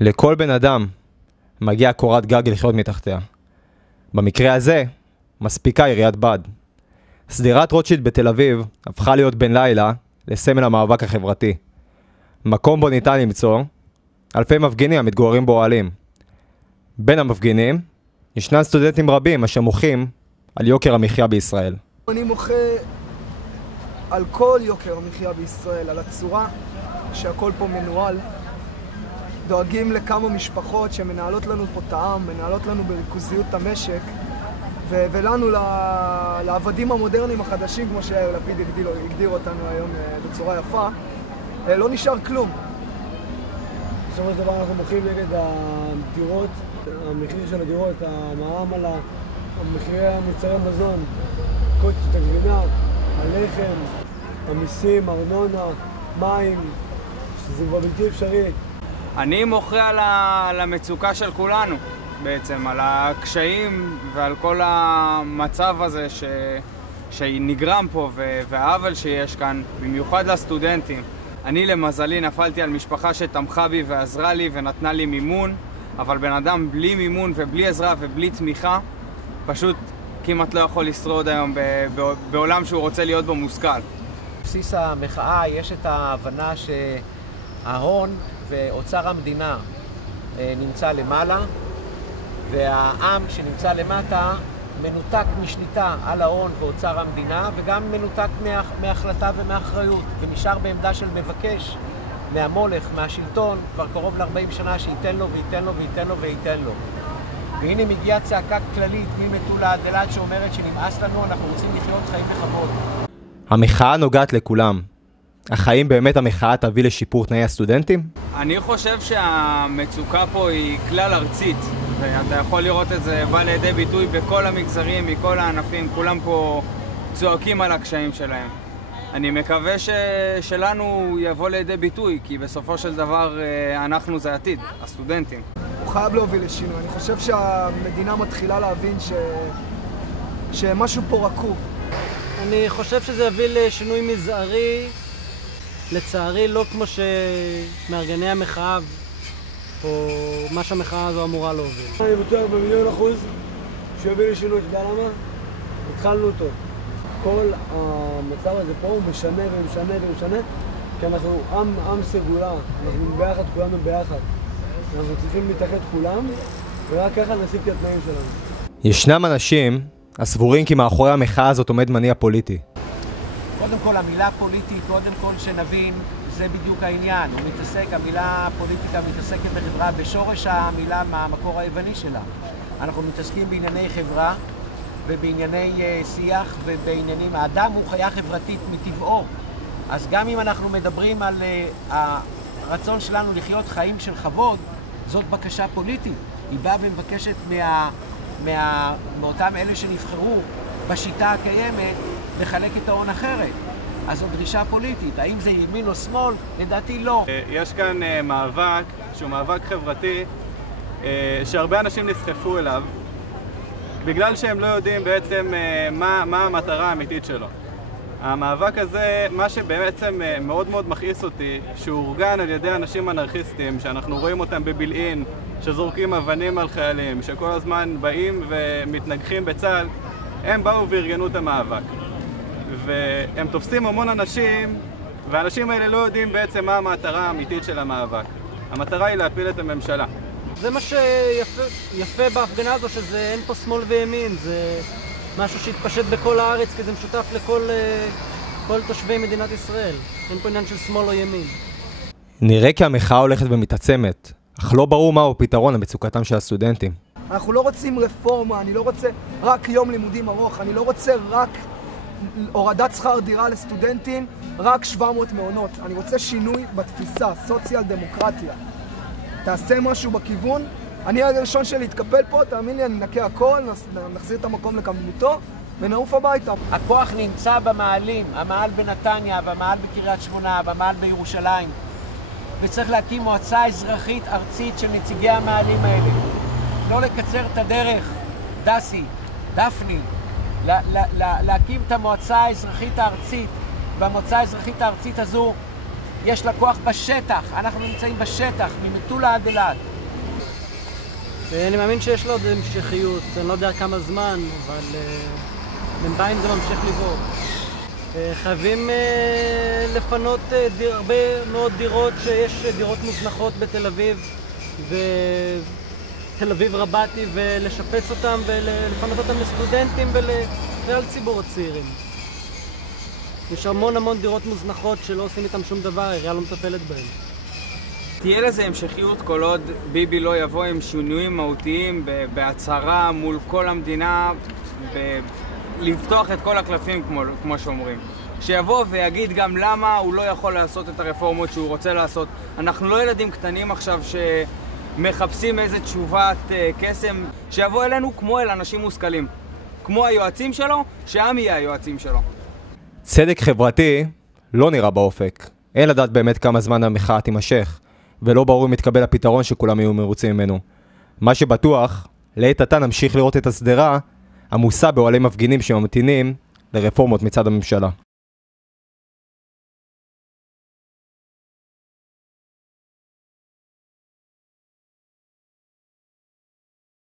לכל בן אדם מגיע קורת גג לחיות מתחתיה. במקרה הזה, מספיקה עיריית בד. סדירת רוטשילד בתל אביב הפכה להיות בן לילה לסמל המאבק החברתי. מקום בו ניתן למצוא אלפי מפגינים המתגוררים באוהלים. בין המפגינים ישנן סטודנטים רבים אשר מוחים על יוקר המחיה בישראל. אני מוחה על כל יוקר המחיה בישראל, על הצורה שהכל פה מנוהל. דואגים לכמה משפחות שמנהלות לנו פה טעם, מנהלות לנו בריכוזיות המשק, ולנו, לעבדים המודרניים החדשים, כמו שלפיד הגדיר אותנו היום בצורה יפה, לא נשאר כלום. בסופו של דבר אנחנו מוחים נגד הדירות, המחיר של הדירות, המע"מ על מחירי מוצרי מזון, קוטג', הגבינה, הלחם, המיסים, ארנונה, מים, שזה כבר בלתי אפשרי. אני מוחה על המצוקה של כולנו בעצם, על הקשיים ועל כל המצב הזה שנגרם פה והעוול שיש כאן, במיוחד לסטודנטים. אני למזלי נפלתי על משפחה שתמכה בי ועזרה לי ונתנה לי מימון, אבל בן אדם בלי מימון ובלי עזרה ובלי תמיכה פשוט כמעט לא יכול לשרוד היום בעולם שהוא רוצה להיות בו מושכל. בבסיס המחאה יש את ההבנה שההון ואוצר המדינה נמצא למעלה, והעם שנמצא למטה מנותק משליטה על ההון ואוצר המדינה, וגם מנותק מהחלטה ומאחריות, ונשאר בעמדה של מבקש מהמולך, מהשלטון, כבר קרוב ל-40 שנה שייתן לו וייתן לו וייתן לו וייתן לו. והנה מגיעה צעקה כללית ממטולה עד אילת שאומרת שנמאס לנו, אנחנו רוצים לחיות חיים בכבוד. המחאה נוגעת לכולם. החיים באמת המחאה תביא לשיפור תנאי הסטודנטים? אני חושב שהמצוקה פה היא כלל ארצית, ואתה יכול לראות את זה בא לידי ביטוי בכל המגזרים, מכל הענפים, כולם פה צועקים על הקשיים שלהם. אני מקווה שלנו יבוא לידי ביטוי, כי בסופו של דבר אנחנו זה עתיד, הסטודנטים. הוא חייב להוביל לשינוי. אני חושב שהמדינה מתחילה להבין שמשהו פה רקוב. אני חושב שזה יביא לשינוי מזערי, לצערי לא כמו שמארגני המחאה או מה שהמחאה הזו אמורה להוביל. אני בטוח ב1,000,000% שיוביל לשינוי. אתה יודע למה? התחלנו אותו. כל המצב הזה פה הוא משנה ומשנה ומשנה, כי אנחנו עם סגולה, אנחנו ביחד, כולנו ביחד. אנחנו צריכים להתאחד כולם, ורק ככה נשיג את התנאים שלנו. ישנם אנשים הסבורים כי מאחורי המחאה הזאת עומד מניע פוליטי. קודם כל, המילה פוליטית, קודם כל שנבין, זה בדיוק העניין. הוא מתעסק, המילה פוליטיקה מתעסקת בחברה בשורש המילה מהמקור היווני שלה. אנחנו מתעסקים בענייני חברה ובענייני שיח ובעניינים. האדם הוא חיה חברתית מטבעו. אז גם אם אנחנו מדברים על הרצון שלנו לחיות חיים של כבוד, זאת בקשה פוליטית. היא באה ומבקשת מאותם אלה שנבחרו בשיטה הקיימת לחלק את ההון אחרת. אז זו דרישה פוליטית. האם זה ימין או שמאל? לדעתי לא. יש כאן מאבק שהוא מאבק חברתי שהרבה אנשים נסחפו אליו בגלל שהם לא יודעים בעצם מה המטרה האמיתית שלו. המאבק הזה, מה שבעצם מאוד מאוד מכעיס אותי, שהוא אורגן על ידי אנשים אנרכיסטים שאנחנו רואים אותם בבילעין, שזורקים אבנים על חיילים, שכל הזמן באים ומתנגחים בצה"ל. הם באו וארגנו את המאבק. והם תופסים המון אנשים, והאנשים האלה לא יודעים בעצם מה המטרה האמיתית של המאבק. המטרה היא להפיל את הממשלה. זה מה שיפה בהפגנה הזו, שזה אין פה שמאל וימין, זה משהו שהתפשט בכל הארץ, כי זה משותף לכל תושבי מדינת ישראל. אין פה עניין של שמאל או ימין. נראה כי המחאה הולכת ומתעצמת, אך לא ברור מהו הפתרון למצוקתם של הסטודנטים. אנחנו לא רוצים רפורמה, אני לא רוצה רק יום לימודים ארוך, אני לא רוצה רק הורדת שכר דירה לסטודנטים, רק 700 מעונות. אני רוצה שינוי בתפיסה, סוציאל דמוקרטיה. תעשה משהו בכיוון. אני הראשון שלי להתקפל פה, תאמין לי, אני נקה הכל, נחזיר את המקום לקמותו ונעוף הביתה. הכוח נמצא במעלים, המעל בנתניה והמעל בקריית שמונה והמעל בירושלים. וצריך להקים מועצה אזרחית ארצית של נציגי המעלים האלה. לא לקצר את הדרך, דפני, להקים את המועצה האזרחית הארצית, והמועצה האזרחית הארצית הזו יש לה כוח בשטח, אנחנו נמצאים בשטח, ממטולה עד אילת. ואני מאמין שיש לו עוד המשכיות, אני לא יודע כמה זמן, אבל בינתיים זה ממשיך לבוא. חייבים לפנות הרבה מאוד דירות, שיש דירות מוזנחות בתל אביב ותל אביב רבתי, ולשפץ אותם ולפנות אותם לסטודנטים ולכלל ציבור הצעירים. יש המון דירות מוזנחות שלא עושים איתם שום דבר, העירייה לא מטפלת בהן. תהיה לזה המשכיות כל עוד ביבי לא יבוא עם שינויים מהותיים בהצהרה מול כל המדינה, לפתוח את כל הקלפים כמו שאומרים. שיבוא ויגיד גם למה הוא לא יכול לעשות את הרפורמות שהוא רוצה לעשות. אנחנו לא ילדים קטנים עכשיו שמחפשים איזה תשובת קסם. שיבוא אלינו כמו אל אנשים מושכלים. כמו היועצים שלו, שהעם יהיה היועצים שלו. צדק חברתי לא נראה באופק. אין לדעת באמת כמה זמן המחאה תימשך, ולא ברור אם מתקבל הפתרון שכולם יהיו מרוצים ממנו. מה שבטוח, לעת עתה נמשיך לראות את הסדרה עמוסה באוהלי מפגינים שממתינים לרפורמות מצד הממשלה.